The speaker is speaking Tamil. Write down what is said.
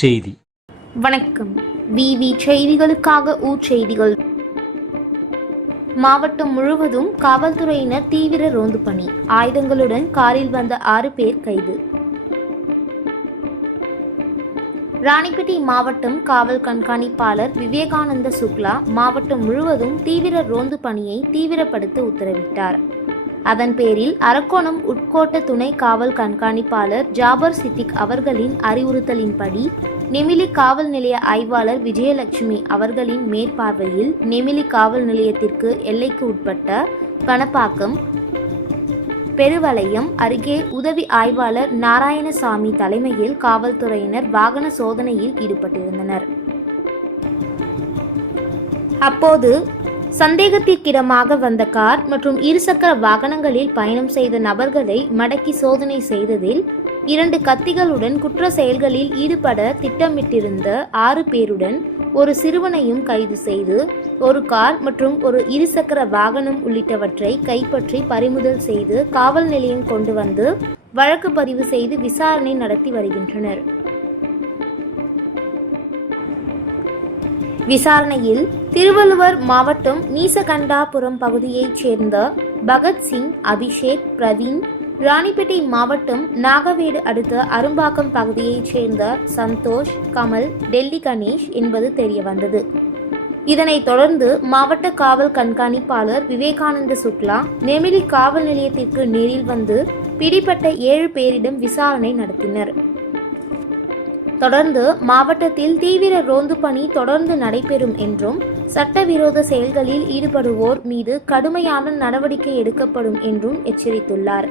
செய்தி. வணக்கம். விவி செய்திகளுக்காக செய்திகள். மாவட்டம் முழுவதும் காவல்துறையினர் தீவிர ரோந்து பணி. ஆயுதங்களுடன் காரில் வந்த 6 பேர் கைது. ராணிப்பேட்டை மாவட்டம் காவல் கண்காணிப்பாளர் விவேகானந்த சுக்லா மாவட்டம் முழுவதும் தீவிர ரோந்து பணியை தீவிரப்படுத்த உத்தரவிட்டார். அதன் பேரில் அரக்கோணம் உட்கோட்ட துணை காவல் கண்காணிப்பாளர் ஜாபர் சித்திக் அவர்களின் அறிவுறுத்தலின்படி நெமிலி காவல் நிலைய ஆய்வாளர் விஜயலட்சுமி அவர்களின் மேற்பார்வையில் நெமிலி காவல் நிலையத்திற்கு எல்லைக்கு உட்பட்ட பணப்பாக்கம் பெருவளையம் அருகே உதவி ஆய்வாளர் நாராயணசாமி தலைமையில் காவல்துறையினர் வாகன சோதனையில் ஈடுபட்டிருந்தனர். அப்போது சந்தேகத்திற்கிடமாக வந்த கார் மற்றும் இருசக்கர வாகனங்களில் பயணம் செய்த நபர்களை மடக்கி சோதனை செய்ததில் 2 கத்திகளுடன் குற்ற செயல்களில் ஈடுபட திட்டமிட்டிருந்த 6 பேருடன் ஒரு சிறுவனையும் கைது செய்து ஒரு கார் மற்றும் ஒரு இருசக்கர வாகனம் உள்ளிட்டவற்றை கைப்பற்றி பறிமுதல் செய்து காவல் நிலையம் கொண்டு வந்து வழக்கு பதிவு செய்து விசாரணை நடத்தி வருகின்றனர். விசாரணையில் திருவள்ளுவர் மாவட்டம் நீசகண்டாபுரம் பகுதியைச் சேர்ந்த பகத்சிங், அபிஷேக், பிரவீன், ராணிப்பேட்டை மாவட்டம் நாகவேடு அடுத்த அரும்பாக்கம் பகுதியைச் சேர்ந்த சந்தோஷ், கமல், டெல்லி கணேஷ் என்பது தெரியவந்தது. இதனைத் தொடர்ந்து மாவட்ட காவல் கண்காணிப்பாளர் விவேகானந்த சுக்லா நெமிலி காவல் நிலையத்திற்கு நேரில் வந்து பிடிபட்ட 7 பேரிடம் விசாரணை நடத்தினர். தொடர்ந்து மாவட்டத்தில் தீவிர ரோந்து பணி தொடர்ந்து நடைபெறும் என்றும் சட்டவிரோத செயல்களில் ஈடுபடுவோர் மீது கடுமையான நடவடிக்கை எடுக்கப்படும் என்றும் எச்சரித்துள்ளார்.